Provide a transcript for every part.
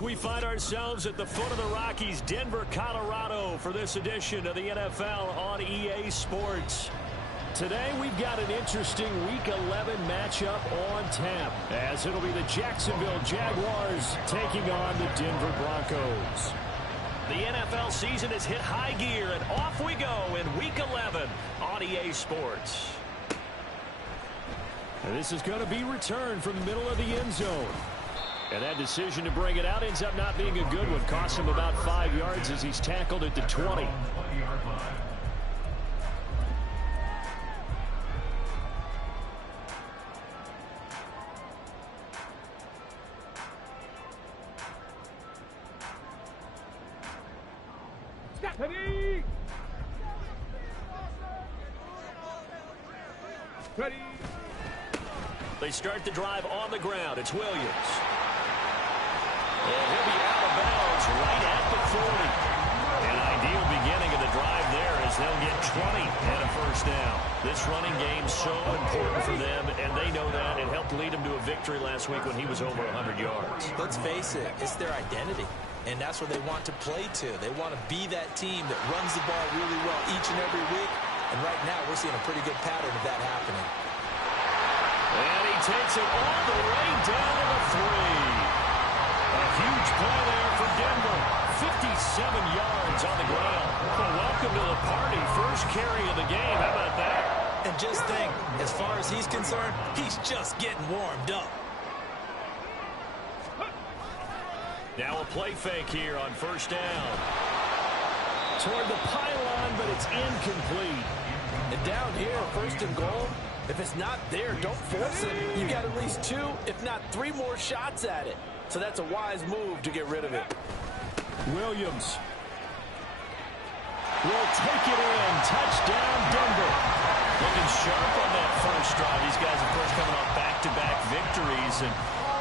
We find ourselves at the foot of the Rockies, Denver, Colorado, for this edition of the NFL on EA Sports. Today, we've got an interesting Week 11 matchup on tap, as it'll be the Jacksonville Jaguars taking on the Denver Broncos. The NFL season has hit high gear, and off we go in Week 11 on EA Sports. And this is going to be returned from the middle of the end zone. And that decision to bring it out ends up not being a good one. Costs him about 5 yards as he's tackled at the 20. Ready. They start the drive on the ground. It's Williams. And he'll be out of bounds right at the 40. An ideal beginning of the drive there as they'll get 20 and a first down. This running game so important for them, and they know that. It helped lead them to a victory last week when he was over 100 yards. Let's face it, it's their identity. And that's what they want to play to. They want to be that team that runs the ball really well each and every week. And right now, we're seeing a pretty good pattern of that happening. And he takes it all the way down to the 3. A huge play there for Denver. 57 yards on the ground. Well, welcome to the party. First carry of the game. How about that? And just think, as far as he's concerned, he's just getting warmed up. Now a play fake here on first down. Toward the pylon, but it's incomplete. And down here, first and goal, if it's not there, don't force it. You got at least 2, if not 3 more shots at it. So that's a wise move to get rid of it. Williams will take it in. Touchdown, Denver. Looking sharp on that first drive. These guys, of course, coming off back-to-back victories, and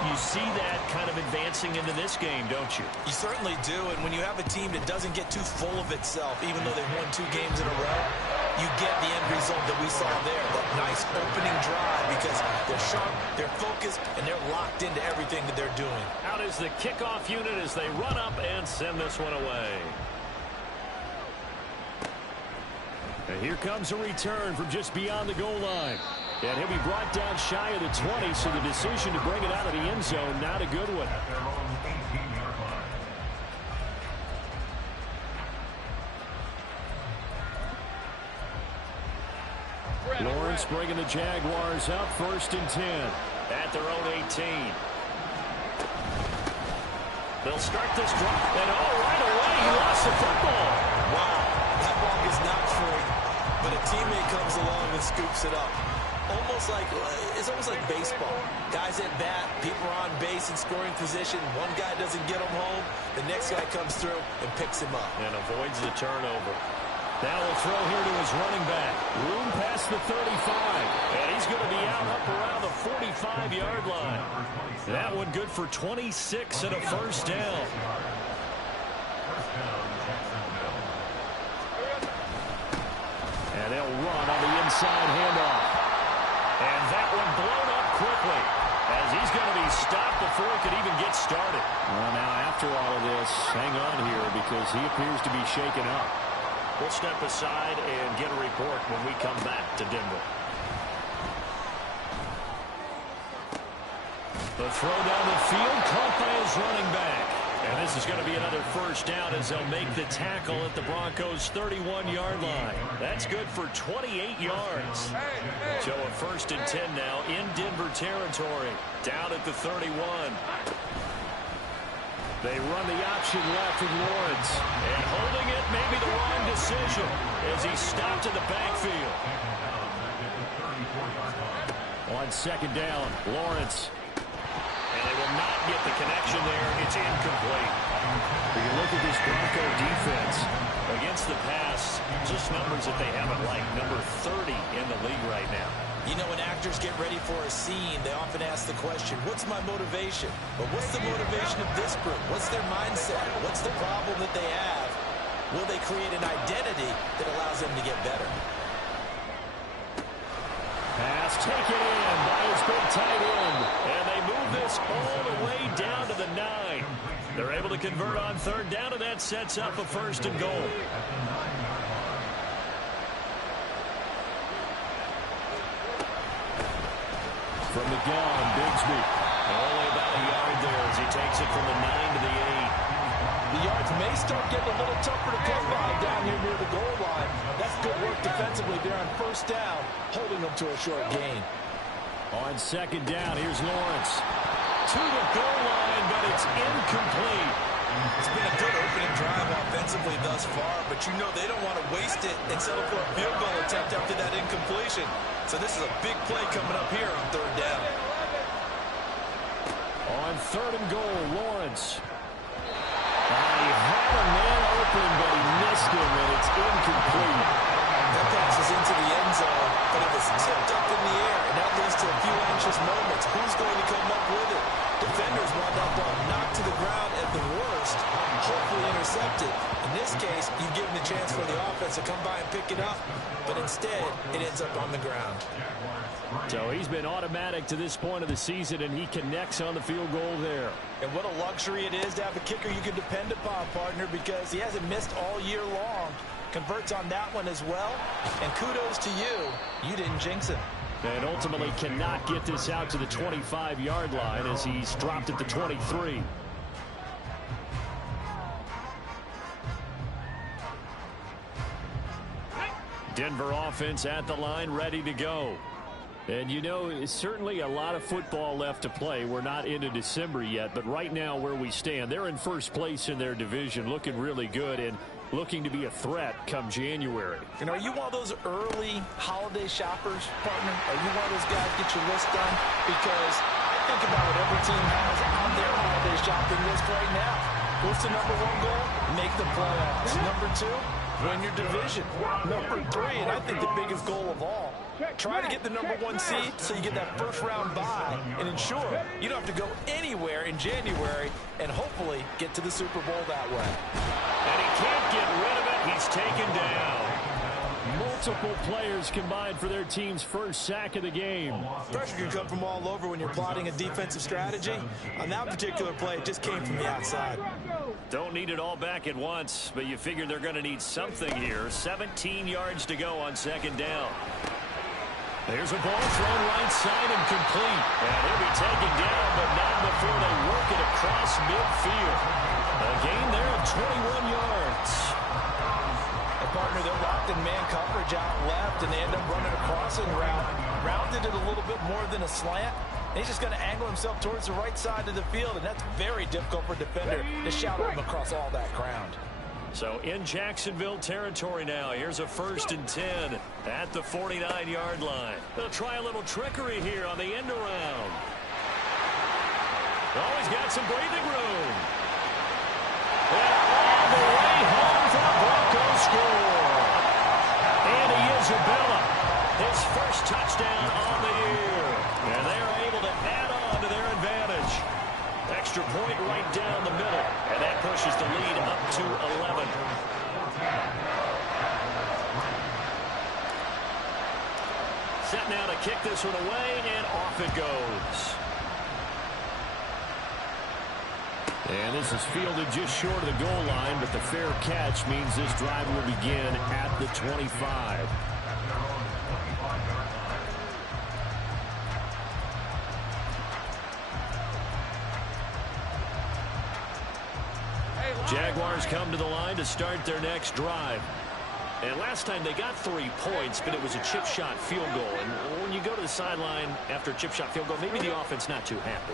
you see that kind of advancing into this game, don't you? You certainly do, and when you have a team that doesn't get too full of itself, even though they've won 2 games in a row, you get the end result that we saw there, that nice opening drive, because they're sharp, they're focused, and they're locked into everything that they're doing. Out is the kickoff unit as they run up and send this one away. And here comes a return from just beyond the goal line. And he'll be brought down shy of the 20, so the decision to bring it out of the end zone, not a good one. Lawrence bringing the Jaguars up, 1st and 10 at their own 18. They'll start this drive, and right away he lost the football. Wow, that ball is not free, but a teammate comes along and scoops it up. It's almost like baseball. Guys at bat, people are on base in scoring position. One guy doesn't get him home. The next guy comes through and picks him up. And avoids the turnover. Now we'll throw here to his running back. Room past the 35. And he's going to be out up around the 45-yard line. That one good for 26 and a first down. And they'll run on the inside handoff. And that one blown up quickly as he's going to be stopped before he could even get started. Well, now after all of this, hang on here because he appears to be shaken up. We'll step aside and get a report when we come back to Denver. The throw down the field caught by his running back. And this is going to be another first down as they'll make the tackle at the Broncos' 31-yard line. That's good for 28 yards. So a 1st and 10 now in Denver territory. Down at the 31. They run the option left with Lawrence. And holding it may be the wrong decision as he stopped in the backfield. On 2nd down, Lawrence. And they will not get the connection there. It's incomplete. When you look at this Bronco defense against the pass, just numbers that they haven't liked. Number 30 in the league right now. You know, when actors get ready for a scene, they often ask the question, what's my motivation? But what's the motivation of this group? What's their mindset? What's the problem that they have? Will they create an identity that allows them to get better? Pass taken in by his big tight end. And they move this all the way down to the 9. They're able to convert on third down, and that sets up a first and goal. From the gun, Bigsby. Only about a yard there as he takes it from the 9 to the 8. The yards may start getting a little tougher to come by down here near the goal line. That's good work defensively there on first down, holding them to a short gain. On second down, here's Lawrence. To the goal line, but it's incomplete. It's been a good opening drive offensively thus far, but you know they don't want to waste it and settle for a field goal attempt after that incompletion. So this is a big play coming up here on third down. On third and goal, Lawrence. He had a man open, but he missed him, and it's incomplete. That pass is into the end zone, but it was tipped up in the air, and that leads to a few anxious moments. Who's going to come up with it? Defenders want that ball knocked to the ground at the worst, hopefully intercepted. In this case, you give them the chance for the offense to come by and pick it up, but instead, it ends up on the ground. So he's been automatic to this point of the season, and he connects on the field goal there. And what a luxury it is to have a kicker you can depend upon, partner, because he hasn't missed all year long. Converts on that one as well. And kudos to you. You didn't jinx him. And ultimately cannot get this out to the 25-yard line as he's dropped at the 23. Denver offense at the line, ready to go. And you know, it's certainly a lot of football left to play. We're not into December yet, but right now where we stand, they're in first place in their division, looking really good and looking to be a threat come January. And are you one of those early holiday shoppers, partner? Are you one of those guys get your list done? Because I think about what every team has on their holiday shopping list right now. What's the number one goal? Make the playoffs. Number two, win your division. Number three, and I think the biggest goal of all, try to get the number one seed so you get that first round bye and ensure you don't have to go anywhere in January and hopefully get to the Super Bowl that way. And he can't get rid of it. He's taken down. Multiple players combined for their team's first sack of the game. Pressure can come from all over when you're plotting a defensive strategy. On that particular play, it just came from the outside. Don't need it all back at once, but you figure they're going to need something here. 17 yards to go on second down. There's a ball thrown right side and complete. And he'll be taken down, but not before they work it across midfield. A gain there of 21 yards. And partner, they're locked in man coverage out left, and they end up running a crossing route. Rounded it a little bit more than a slant. And he's just going to angle himself towards the right side of the field, and that's very difficult for a defender to shadow him across all that ground. So in Jacksonville territory now. Here's a 1st and 10 at the 49-yard line. They'll try a little trickery here on the end around. Oh, he's got some breathing room. And all the way home for the Broncos score. Andy Isabella, his first touchdown on the year. And they're able to add on to their advantage. Extra point right down the middle, and that pushes the lead up to 11. Set now to kick this one away, and off it goes. And this is fielded just short of the goal line, but the fair catch means this drive will begin at the 25. Jaguars come to the line to start their next drive. And last time they got 3 points, but it was a chip shot field goal. And when you go to the sideline after a chip shot field goal, maybe the offense not too happy.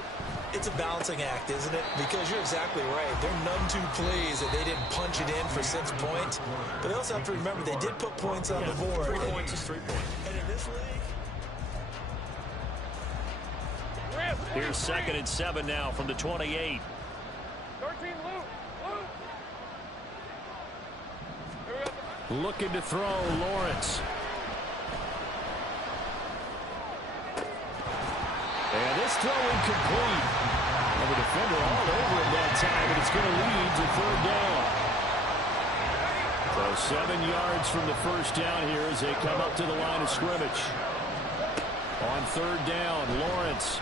It's a balancing act, isn't it? Because you're exactly right. They're none too pleased that they didn't punch it in for 6 points. But they also have to remember they did put points on the board. 3 points is 3 points. And in this league, Here's 2nd and 7 now from the 28. 13, Luke. Looking to throw, Lawrence. And this throw incomplete. And the defender all over him that time, but it's going to lead to 3rd down. So 7 yards from the first down here as they come up to the line of scrimmage. On 3rd down, Lawrence.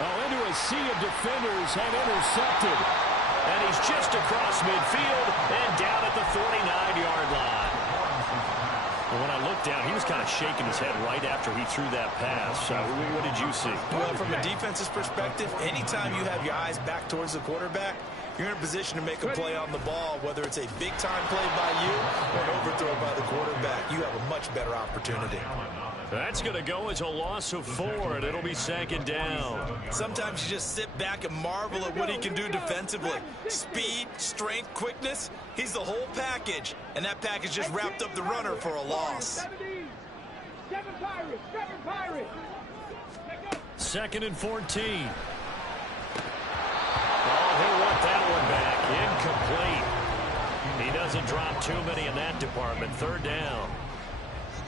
Oh, into a a sea of defenders and intercepted. And he's just across midfield and down at the 49-yard line. Well, when I looked down, he was kind of shaking his head right after he threw that pass. What did you see? Well, from a defense's perspective, anytime you have your eyes back towards the quarterback, you're in a position to make a play on the ball, whether it's a big-time play by you or an overthrow by the quarterback. You have a much better opportunity. That's going to go as a loss of 4, and it'll be 2nd down. Sometimes you just sit back and marvel at what he can do defensively. Speed, strength, quickness, he's the whole package. And that package just wrapped up the runner for a loss. 2nd and 14. Oh, he'll want that one back. Incomplete. He doesn't drop too many in that department. 3rd down.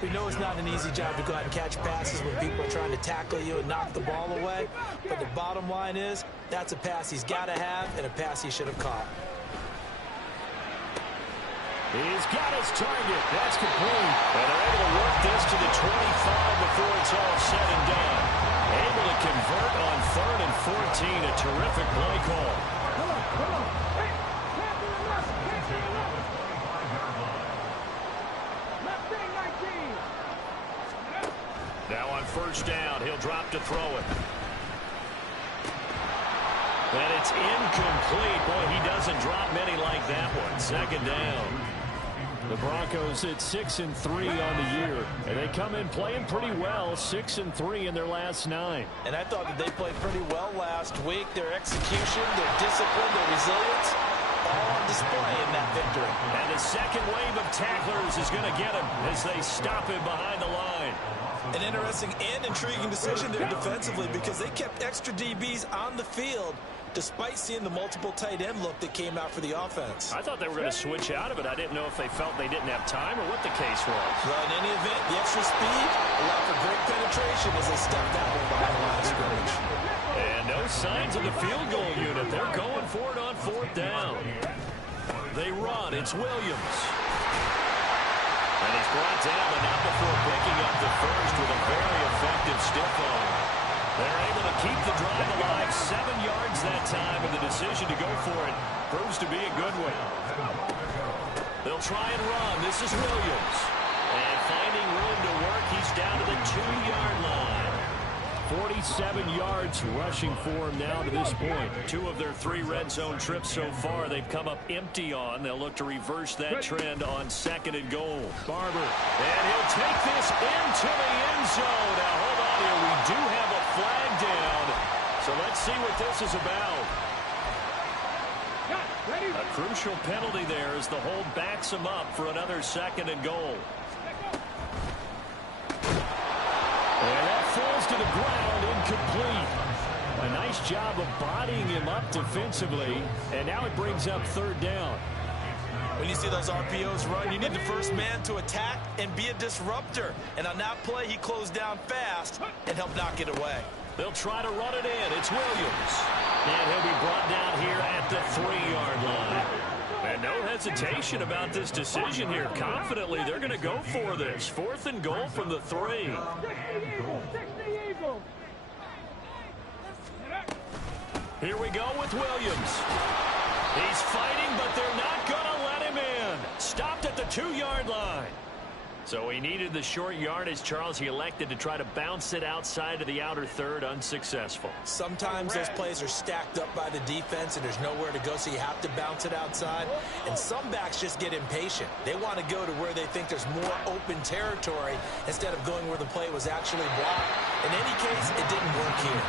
We know it's not an easy job to go out and catch passes when people are trying to tackle you and knock the ball away. But the bottom line is, that's a pass he's got to have and a pass he should have caught. He's got his target. That's complete. And they're able to work this to the 25 before it's all said and done. Able to convert on 3rd and 14. A terrific play call. Come on. Hey, now on 1st down, he'll drop to throw it. And it's incomplete. Boy, he doesn't drop many like that one. 2nd down. The Broncos at 6-3 on the year. And they come in playing pretty well, 6-3 in their last 9. And I thought that they played pretty well last week. Their execution, their discipline, their resilience, all on display in that victory. And the second wave of tacklers is going to get him as they stop him behind the line. An interesting and intriguing decision there defensively because they kept extra DBs on the field despite seeing the multiple tight end look that came out for the offense. I thought they were going to switch out of it. I didn't know if they felt they didn't have time or what the case was. Well, in any event, the extra speed allowed for great penetration as they stepped that one behind the line of scrimmage. And no signs of the field goal unit. They're going for it on 4th down. They run. It's Williams. And he's brought down, but not before picking up the first with a very effective stiff arm. They're able to keep the drive alive, 7 yards that time, and the decision to go for it proves to be a good one. They'll try and run. This is Williams. And finding room to work, he's down to the 2-yard line. 47 yards rushing for him now to this point. 2 of their 3 red zone trips so far they've come up empty on. They'll look to reverse that trend on 2nd and goal. Barber. And he'll take this into the end zone. Now hold on here. We do have a flag down. So let's see what this is about. A crucial penalty there as the hold backs him up for another 2nd and goal. And that falls to the ground, incomplete. A nice job of bodying him up defensively, and now it brings up 3rd down. When you see those RPOs run, you need the first man to attack and be a disruptor. And on that play, he closed down fast and helped knock it away. They'll try to run it in. It's Williams. And he'll be brought down here at the 3-yard line. And no hesitation about this decision here. Confidently, they're going to go for this. 4th and goal from the 3. Here we go with Williams. He's fighting, but they're not going to let him in. Stopped at the 2-yard line. So he needed the short yardage, Charles. He elected to try to bounce it outside of the outer third, unsuccessful. Sometimes those plays are stacked up by the defense and there's nowhere to go, so you have to bounce it outside. And some backs just get impatient. They want to go to where they think there's more open territory instead of going where the play was actually blocked. In any case, it didn't work here.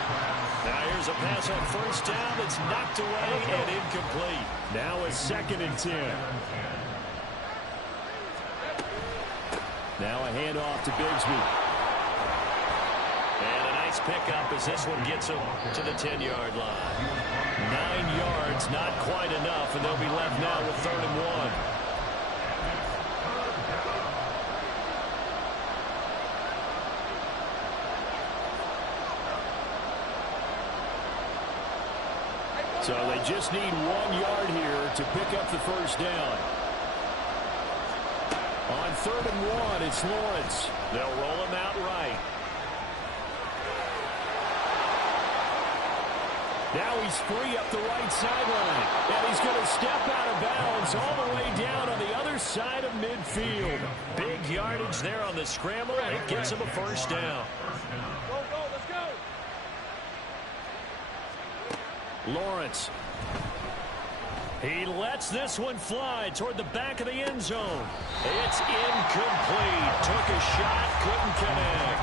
Now here's a pass on first down that's knocked away and incomplete. Now a 2nd and 10. Now a handoff to Bigsby. And a nice pickup as this one gets him to the 10-yard line. 9 yards, not quite enough, and they'll be left now with 3rd and 1. So they just need 1 yard here to pick up the first down. On 3rd and 1, it's Lawrence. They'll roll him out right. Now he's free up the right sideline. And he's going to step out of bounds all the way down on the other side of midfield. Big yardage there on the scramble. It gets him a first down. Go, let's go. Lawrence. He lets this one fly toward the back of the end zone. It's incomplete. Took a shot, couldn't connect.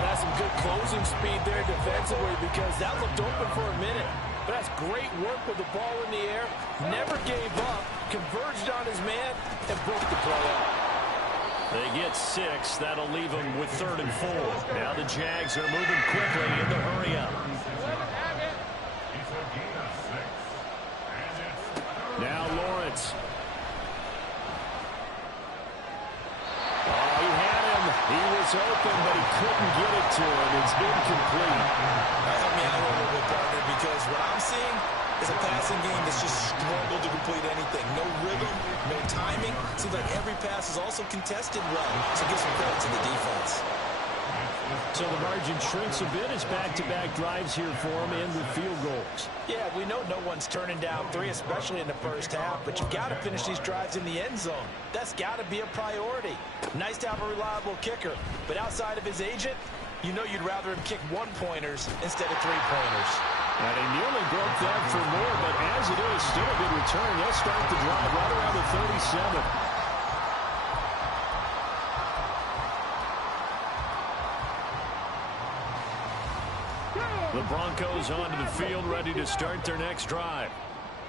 That's some good closing speed there defensively because that looked open for a minute. But that's great work with the ball in the air. Never gave up, converged on his man, and broke the play up. They get 6. That'll leave them with 3rd and 4. Now the Jags are moving quickly in the hurry up. Now Lawrence. He was open, but he couldn't get it to him. It's incomplete. Help me out a little bit, partner, because what I'm seeing is a passing game that's just struggled to complete anything. No rhythm, no timing. Seems like every pass is also contested well. So give some credit to the defense. So the margin shrinks a bit as back-to-back drives here for him and with field goals. Yeah, we know no one's turning down 3, especially in the first half, but you've got to finish these drives in the end zone. That's got to be a priority. Nice to have a reliable kicker, but outside of his agent, you know you'd rather him kick 1-pointers instead of 3-pointers. And he nearly broke that for more, but as it is, still a good return. They'll start the drive right around the 37. The Broncos onto the field, ready to start their next drive.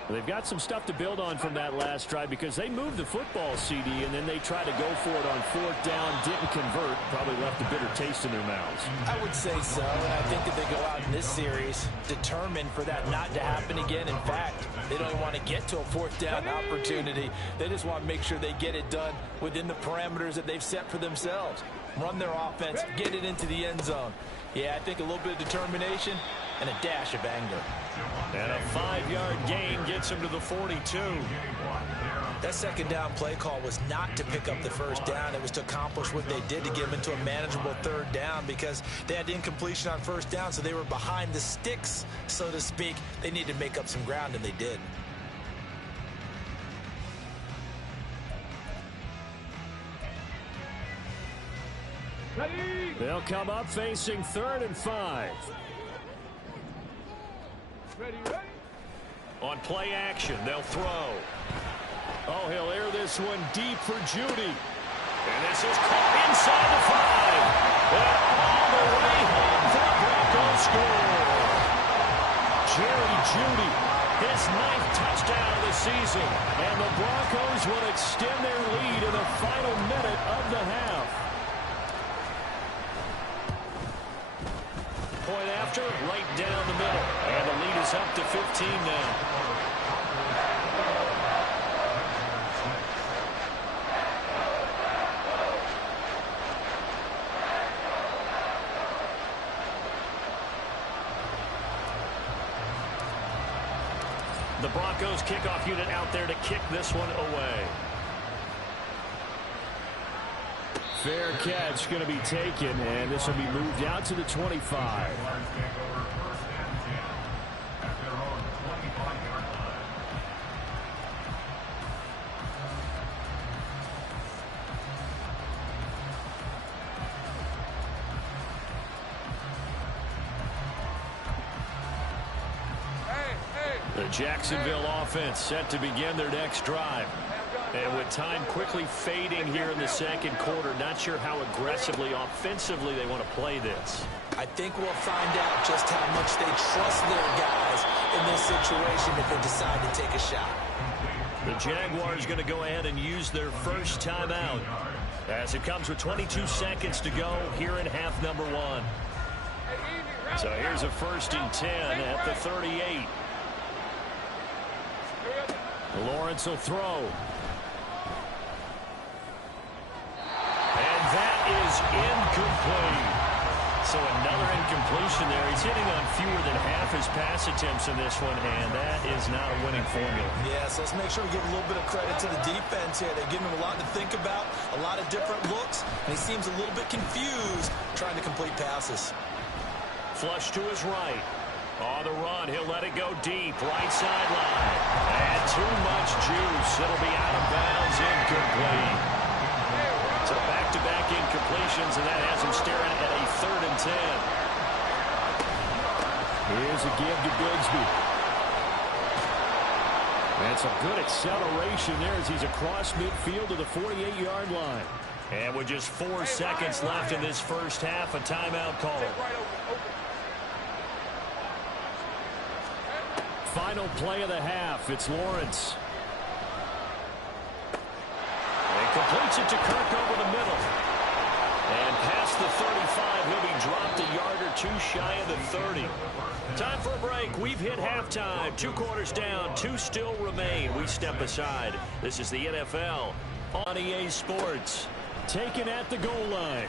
They've got some stuff to build on from that last drive because they moved the football, CD, and then they tried to go for it on 4th down, didn't convert, probably left a bitter taste in their mouths. I would say so, and I think that they go out in this series determined for that not to happen again. In fact, they don't even want to get to a 4th down opportunity. They just want to make sure they get it done within the parameters that they've set for themselves. Run their offense, get it into the end zone. Yeah, I think a little bit of determination and a dash of anger. And a 5-yard gain gets him to the 42. That 2nd down play call was not to pick up the 1st down. It was to accomplish what they did to get them into a manageable 3rd down because they had incompletion on 1st down, so they were behind the sticks, so to speak. They needed to make up some ground, and they did. They'll come up facing 3rd and 5. Ready. On play action, they'll throw. Oh, he'll air this one deep for Judy. And this is caught inside the 5. And all the way home for the Broncos score. Jerry Judy, his 9th touchdown of the season. And the Broncos will extend their lead in the final minute of the half. Point after, right down the middle. And the lead is up to 15 now. The Broncos kickoff unit out there to kick this one away. Fair catch going to be taken, and this will be moved out to the 25. The Jacksonville offense set to begin their next drive. And with time quickly fading here in the 2nd quarter, not sure how aggressively, offensively they want to play this. I think we'll find out just how much they trust their guys in this situation if they decide to take a shot. The Jaguars going to go ahead and use their first timeout as it comes with 22 seconds to go here in half number 1. So here's a 1st and 10 at the 38. Lawrence will throw. And that is incomplete. So another incompletion there. He's hitting on fewer than half his pass attempts in this one, and that is not a winning formula. Yeah, so let's make sure we give a little bit of credit to the defense here. They're giving him a lot to think about, a lot of different looks, and he seems a little bit confused trying to complete passes. Flush to his right. On the run, he'll let it go deep, right sideline. And too much juice. It'll be out of bounds, incomplete. So back-to-back incompletions, and that has him staring at a 3rd and 10. Here's a give to Bigsby. And some good acceleration there as he's across midfield to the 48-yard line. And with just 4 seconds left in this first half, a timeout call. Final play of the half. It's Lawrence. And completes it to Kirk over the middle. And past the 35, he'll be dropped a yard or 2 shy of the 30. Time for a break. We've hit halftime. 2 quarters down. 2 still remain. We step aside. This is the NFL on EA Sports. Taken at the goal line.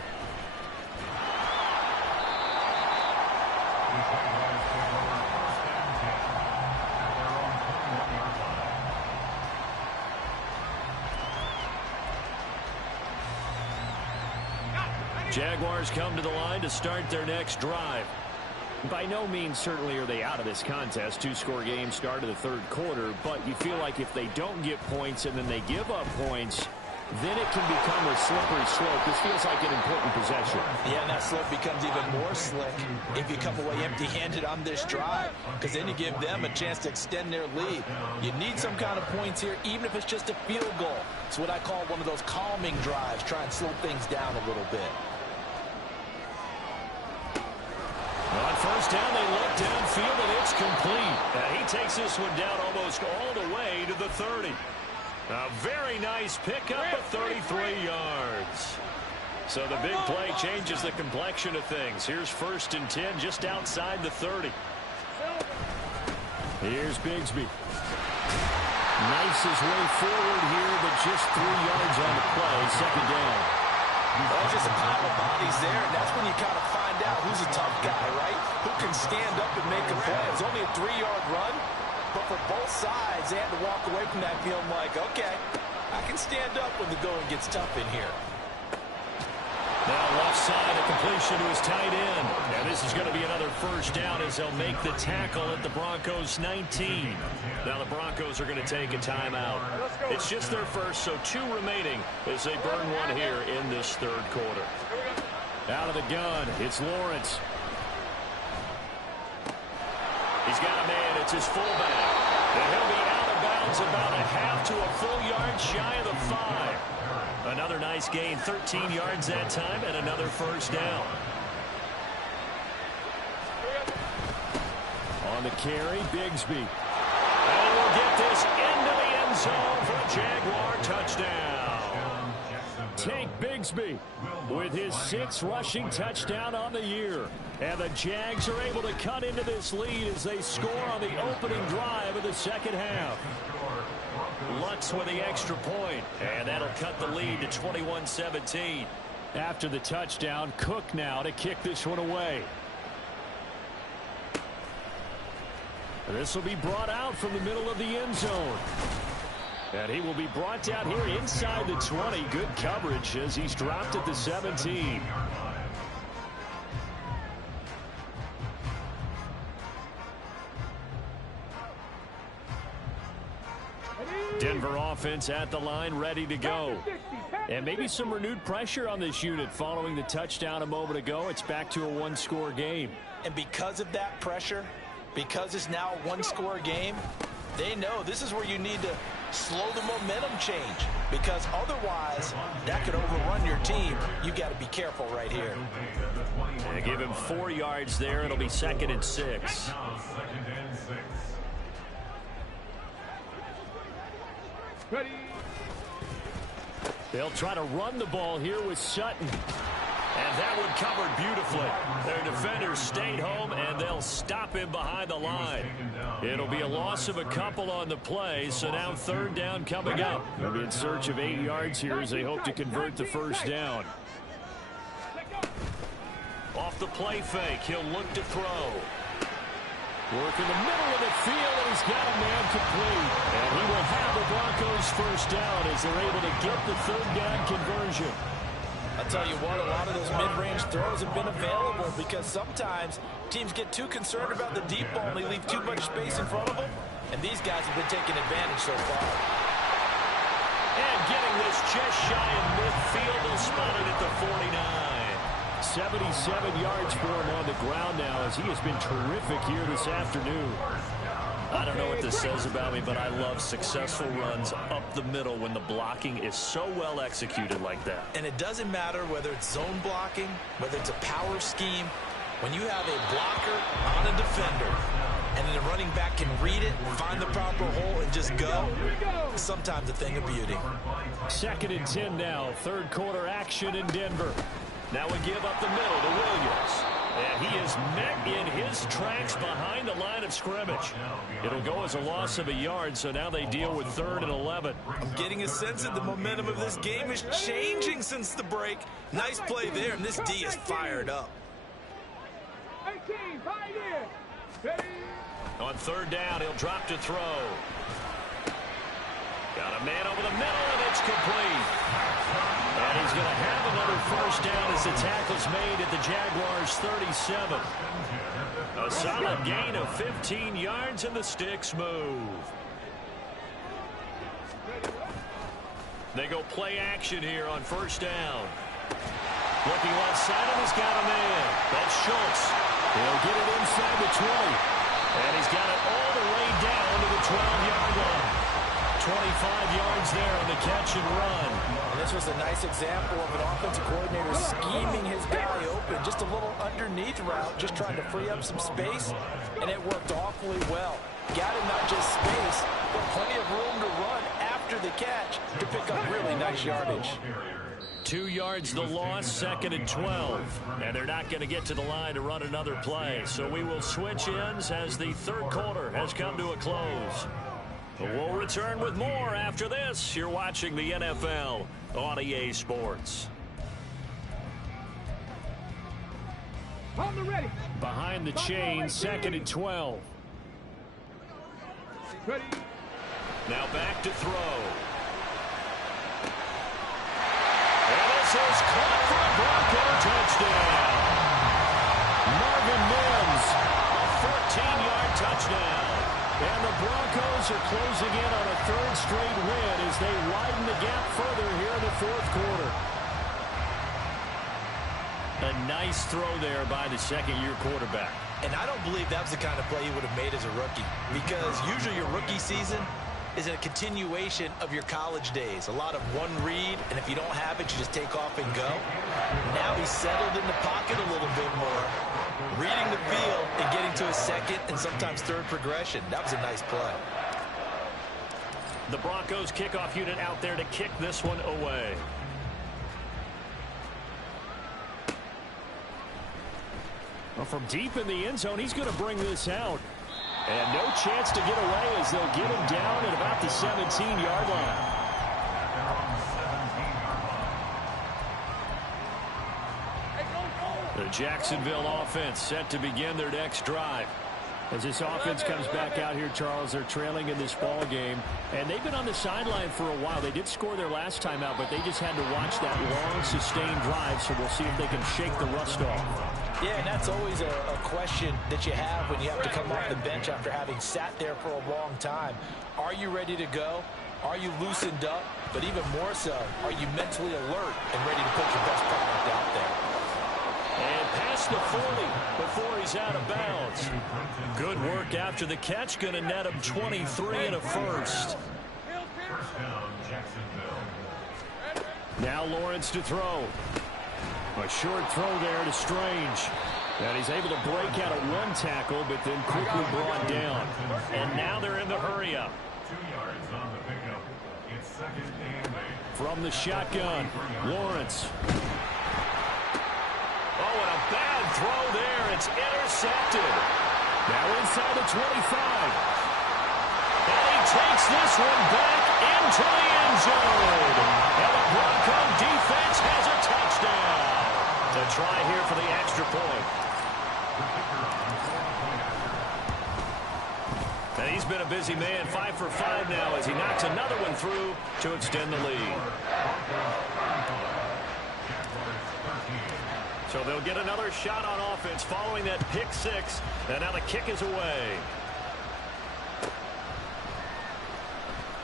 Jaguars come to the line to start their next drive. By no means certainly are they out of this contest. 2-score game start of the 3rd quarter, but you feel like if they don't get points and then they give up points, then it can become a slippery slope. This feels like an important possession. Yeah, and that slope becomes even more slick if you come away empty-handed on this drive, because then you give them a chance to extend their lead. You need some kind of points here, even if it's just a field goal. It's what I call one of those calming drives, try and slow things down a little bit. On first down, they look downfield, and it's complete. He takes this one down almost all the way to the 30. A very nice pickup of 33 yards. So the big play changes the complexion of things. Here's 1st and 10 just outside the 30. Here's Bigsby. Nice his way forward here, but just 3 yards on the play. 2nd down. Well, just a pile of bodies there, and that's when you kind of find out who's a tough guy, right? Who can stand up and make a play. It was only a 3-yard run, but for both sides, they had to walk away from that feeling like, okay, I can stand up when the going gets tough in here. Now left side, a completion to his tight end. And this is going to be another 1st down as they'll make the tackle at the Broncos 19. Now the Broncos are going to take a timeout. It's just their first, so 2 remaining as they burn one here in this 3rd quarter. Out of the gun, it's Lawrence. He's got a man, it's his fullback. And he'll be out of bounds about a half to a full yard shy of the 5. Another nice gain, 13 yards that time, and another 1st down. On the carry, Bigsby. And we'll get this into the end zone for a Jaguar touchdown. Tank Bigsby with his 6th rushing touchdown on the year. And the Jags are able to cut into this lead as they score on the opening drive of the 2nd half. Lutz with the extra point, and that'll cut the lead to 21-17. After the touchdown, Cook now to kick this one away. This will be brought out from the middle of the end zone. And he will be brought down here inside the 20. Good coverage as he's dropped at the 17. Denver offense at the line, ready to go. And maybe some renewed pressure on this unit following the touchdown a moment ago. It's back to a 1-score game. And because of that pressure, because it's now a 1-score game, they know this is where you need to slow the momentum change, because otherwise that could overrun your team. You got to be careful right here. And give him 4 yards there. It'll be 2nd and 6. Ready. They'll try to run the ball here with Sutton. And that one covered beautifully. Their defenders stayed home, and they'll stop him behind the line. It'll be a loss of a couple on the play, so now 3rd down coming up. They'll be in search of 8 yards here as they hope to convert the 1st down. Off the play fake, he'll look to throw. Work in the middle of the field, and he's got a man complete. And he will have the Broncos 1st down as they're able to get the 3rd down conversion. I'll tell you what, a lot of those mid-range throws have been available because sometimes teams get too concerned about the deep ball and they leave too much space in front of them, and these guys have been taking advantage so far. And getting this just shy of midfield, they'll spot it at the 49. 77 yards for him on the ground now as he has been terrific here this afternoon. I don't know what this says about me, but I love successful runs up the middle when the blocking is so well executed like that. And it doesn't matter whether it's zone blocking, whether it's a power scheme. When you have a blocker on a defender and then the running back can read it, find the proper hole, and just go, it's sometimes a thing of beauty. 2nd and 10 now. Third quarter action in Denver. Now we give up the middle to Williams. And he is met in his tracks behind the line of scrimmage. It'll go as a loss of a yard, so now they deal with 3rd and 11. I'm getting a sense that the momentum of this game is changing since the break. Nice play there, and this D is fired up. 18, right in. Ready. On 3rd down, he'll drop to throw. Got a man over the middle, and it's complete. And he's going to have another 1st down as the tackle's made at the Jaguars' 37. A solid gain of 15 yards, and the sticks move. They go play action here on 1st down. Looking left side, and he's got a man. That's Schultz. He'll get it inside the 20. And he's got it all the way down to the 12-yard line. 25 yards there on the catch and run. And this was a nice example of an offensive coordinator scheming his guy open. Just a little underneath route, just trying to free up some space, and it worked awfully well. Got him not just space, but plenty of room to run after the catch to pick up really nice yardage. 2 yards the loss, 2nd and 12. And they're not going to get to the line to run another play. So we will switch ends as the 3rd quarter has come to a close. We'll return with more after this. You're watching the NFL on EA Sports. On the ready. Behind the chain, 2nd and 12. Ready. Now back to throw. And this is caught for a Bronco touchdown. Marvin Mims, a 14-yard touchdown. And the Broncos are closing in on a 3rd straight win as they widen the gap further here in the 4th quarter. A nice throw there by the 2nd-year quarterback. And I don't believe that was the kind of play he would have made as a rookie, because usually your rookie season is a continuation of your college days. A lot of one read, and if you don't have it, you just take off and go. Now he's settled in the pocket a little bit more, reading the field and getting to a 2nd and sometimes 3rd progression. That was a nice play. The Broncos kickoff unit out there to kick this one away. Well, from deep in the end zone, he's going to bring this out. And no chance to get away as they'll get him down at about the 17-yard line. The Jacksonville offense set to begin their next drive. As this offense comes back out here, Charles, they're trailing in this ball game. And they've been on the sideline for a while. They did score their last time out, but they just had to watch that long, sustained drive. So we'll see if they can shake the rust off. Yeah, and that's always a question that you have when you have to come off the bench after having sat there for a long time. Are you ready to go? Are you loosened up? But even more so, are you mentally alert and ready to put your best product out there? And past the 40 before he's out of bounds. Good work after the catch. Going to net him 23 and a 1st. Now Lawrence to throw. A short throw there to Strange. And he's able to break out of one tackle, but then quickly brought down. And now they're in the hurry-up. 2 yards on the pickup. It's 2nd and 8. From the shotgun, Lawrence. Oh, and a bad throw there. It's intercepted. Now inside the 25. And he takes this one back into the end zone. And the Bronco defense has a touchdown. To try here for the extra point. And he's been a busy man, 5 for 5 now as he knocks another one through to extend the lead. So they'll get another shot on offense following that pick six. And now the kick is away.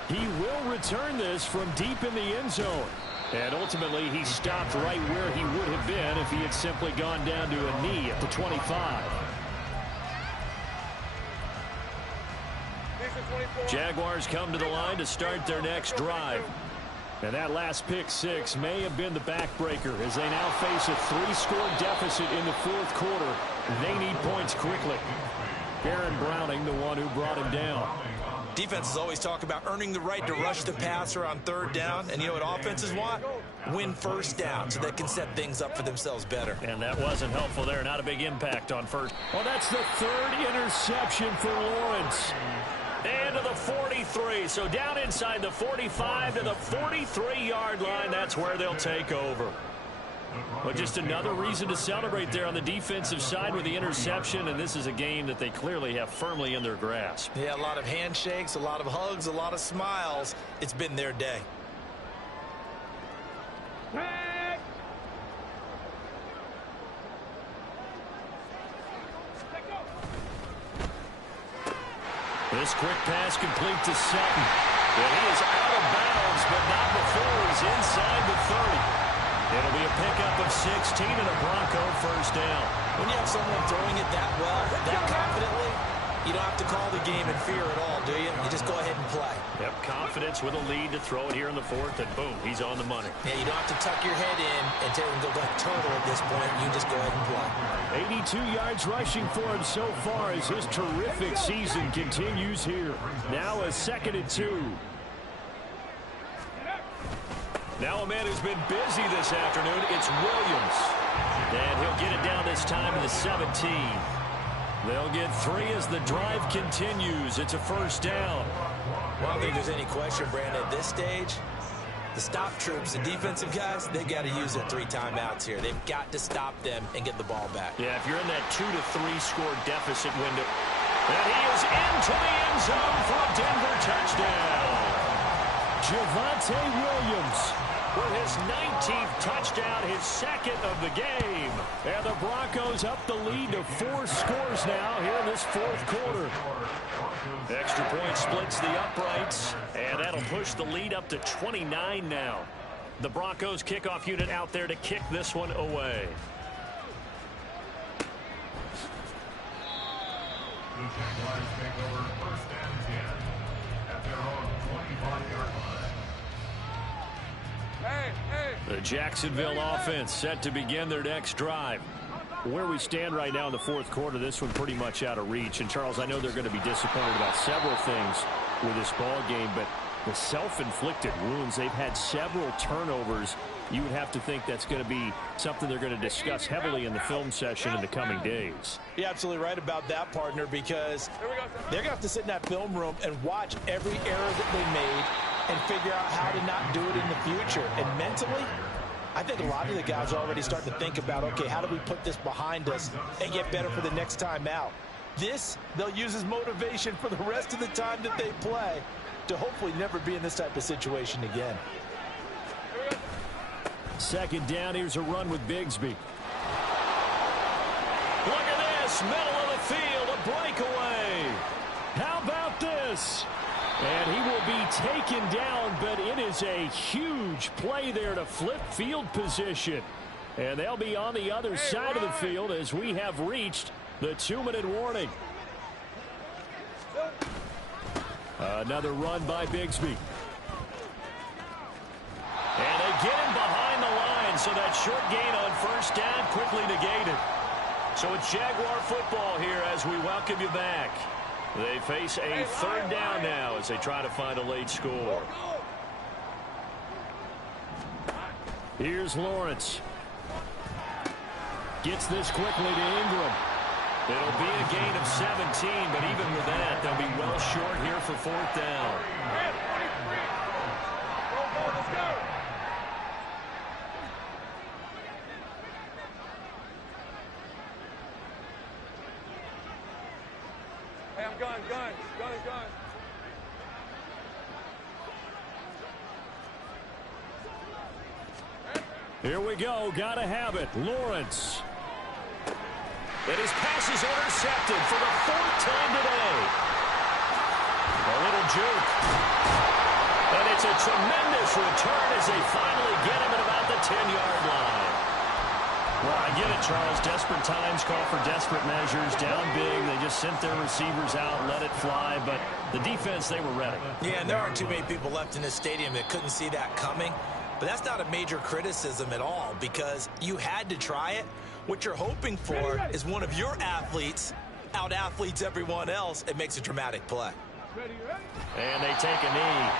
He will return this from deep in the end zone. And ultimately, he stopped right where he would have been if he had simply gone down to a knee at the 25. Jaguars come to the line to start their next drive. And that last pick six may have been the backbreaker as they now face a 3-score deficit in the fourth quarter. They need points quickly. Baron Browning, the one who brought him down. Defenses always talk about earning the right to rush the passer on third down. And you know what offenses want? Win first down so they can set things up for themselves better. And that wasn't helpful there. Not a big impact on first. Well, that's the third interception for Lawrence. And to the 43. So down inside the 45 to the 43-yard line. That's where they'll take over. But just another reason to celebrate there on the defensive side with the interception, and this is a game that they clearly have firmly in their grasp. Yeah, a lot of handshakes, a lot of hugs, a lot of smiles. It's been their day. This quick pass complete to Sutton. And he is out of bounds, but not before he's inside the 30. It'll be a pickup of 16 and a Bronco first down. When you have someone throwing it that well, that confidently, you don't have to call the game in fear at all, do you? You just go ahead and play. Yep, confidence with a lead to throw it here in the fourth, and boom, he's on the money. Yeah, you don't have to tuck your head in and tell him to go like turtle at this point. You just go ahead and play. 82 yards rushing for him so far as his terrific season continues here. Now a 2nd and 2. Now a man who's been busy this afternoon, it's Williams. And he'll get it down this time to the 17. They'll get 3 as the drive continues. It's a first down. Well, I don't think there's any question, Brandon, at this stage, the stop troops, the defensive guys, they got to use their 3 timeouts here. They've got to stop them and get the ball back. Yeah, if you're in that 2 to 3 score deficit window. And he is into the end zone for a Denver touchdown. Javonte Williams with his 19th touchdown, his 2nd of the game. And the Broncos up the lead to 4 scores now here in this fourth quarter. Extra point splits the uprights, and that'll push the lead up to 29 now. The Broncos kickoff unit out there to kick this one away. The Jaguars take over first and 10 at their own 25-yard line. The Jacksonville offense set to begin their next drive. Where we stand right now in the fourth quarter, this one pretty much out of reach. And, Charles, I know they're going to be disappointed about several things with this ball game, but the self-inflicted wounds, they've had several turnovers. You would have to think that's going to be something they're going to discuss heavily in the film session in the coming days. You're absolutely right about that, partner, because they're going to have to sit in that film room and watch every error that they made and figure out how to not do it in the future. And mentally, I think a lot of the guys are already starting to think about, okay, how do we put this behind us and get better for the next time out? This, they'll use as motivation for the rest of the time that they play to hopefully never be in this type of situation again. 2nd down, here's a run with Bigsby. Look at this, middle of the field, a breakaway. How about this? And he will be taken down, but it is a huge play there to flip field position. And they'll be on the other side of the field as we have reached the 2-minute warning. Another run by Bigsby. And they get him behind the line, so that short gain on first down quickly negated. So it's Jaguar football here as we welcome you back. They face a 3rd down now as they try to find a late score. Here's Lawrence. Gets this quickly to Ingram. It'll be a gain of 17, but even with that, they'll be well short here for 4th down. Hey, I'm gun. Here we go. Gotta have it. Lawrence. And his pass is intercepted for the 4th time today. A little juke. And it's a tremendous return as they finally get him at about the 10-yard line. Well, I get it, Charles. Desperate times call for desperate measures. Down big. They just sent their receivers out, let it fly. But the defense, they were ready. Yeah, and there aren't too many people left in this stadium that couldn't see that coming. But that's not a major criticism at all because you had to try it. What you're hoping for is one of your athletes out-athletes everyone else and makes a dramatic play. Ready, ready. And they take a knee.